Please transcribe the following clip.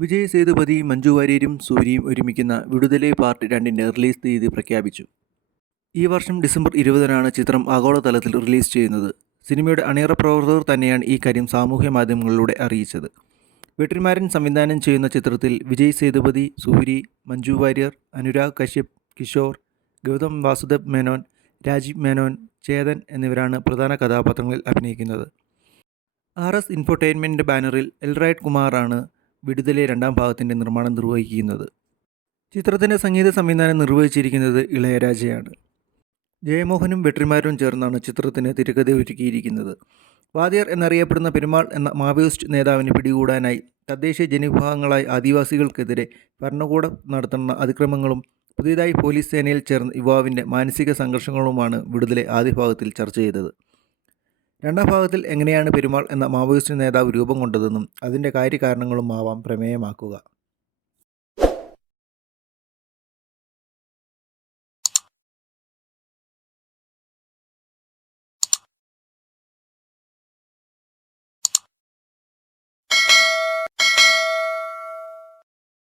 വിജയ് സേതുപതി മഞ്ജു വാര്യരും സൂര്യയും ഒരുമിക്കുന്ന വിടുതലേ പാർട്ട് രണ്ടിന്റെ റിലീസ് തീയതി പ്രഖ്യാപിച്ചു. ഈ വർഷം ഡിസംബർ ഇരുപതിനാണ് ചിത്രം ആഗോളതലത്തിൽ റിലീസ് ചെയ്യുന്നത്. സിനിമയുടെ അണിയറ പ്രവർത്തകർ തന്നെയാണ് ഈ കാര്യം സാമൂഹ്യ മാധ്യമങ്ങളിലൂടെ അറിയിച്ചത്. വെട്ടിമാരൻ സംവിധാനം ചെയ്യുന്ന ചിത്രത്തിൽ വിജയ് സേതുപതി സൂരി മഞ്ജു വാര്യർ അനുരാഗ് കശ്യപ് കിഷോർ ഗൗതം വാസുദേവ് മേനോൻ രാജീവ് മേനോൻ ചേതൻ എന്നിവരാണ് പ്രധാന കഥാപാത്രങ്ങളിൽ അഭിനയിക്കുന്നത്. ആർ എസ് ഇൻഫോർടൈൻമെന്റ് ബാനറിൽ എൽറൈഡ് കുമാറാണ് വിടുതലെ രണ്ടാം ഭാഗത്തിന്റെ നിർമ്മാണം നിർവഹിക്കുന്നത്. ചിത്രത്തിന്റെ സംഗീത സംവിധാനം നിർവഹിച്ചിരിക്കുന്നത് ഇളയരാജയാണ്. ജയമോഹനും വെട്രിമാരും ചേർന്നാണ് ചിത്രത്തിന് തിരക്കഥ ഒരുക്കിയിരിക്കുന്നത്. വാദിയർ എന്നറിയപ്പെടുന്ന പെരുമാൾ എന്ന മാവോയിസ്റ്റ് നേതാവിനെ പിടികൂടാനായി തദ്ദേശീയ ജനവിഭാഗങ്ങളായ ആദിവാസികൾക്കെതിരെ ഭരണകൂടം നടത്തുന്ന അതിക്രമങ്ങളും പുതിയതായി പോലീസ് സേനയിൽ ചേർന്ന യുവാവിന്റെ മാനസിക സംഘർഷങ്ങളുമാണ് വിടുതലെ ആദ്യ ഭാഗത്തിൽ ചർച്ച ചെയ്തത്. രണ്ടാം ഭാഗത്തിൽ എങ്ങനെയാണ് പെരുമാൾ എന്ന മാവോയിസ്റ്റ് നേതാവ് രൂപം കൊണ്ടതെന്നും അതിന്റെ കാര്യകാരണങ്ങളുമാവാം പ്രമേയമാക്കുക.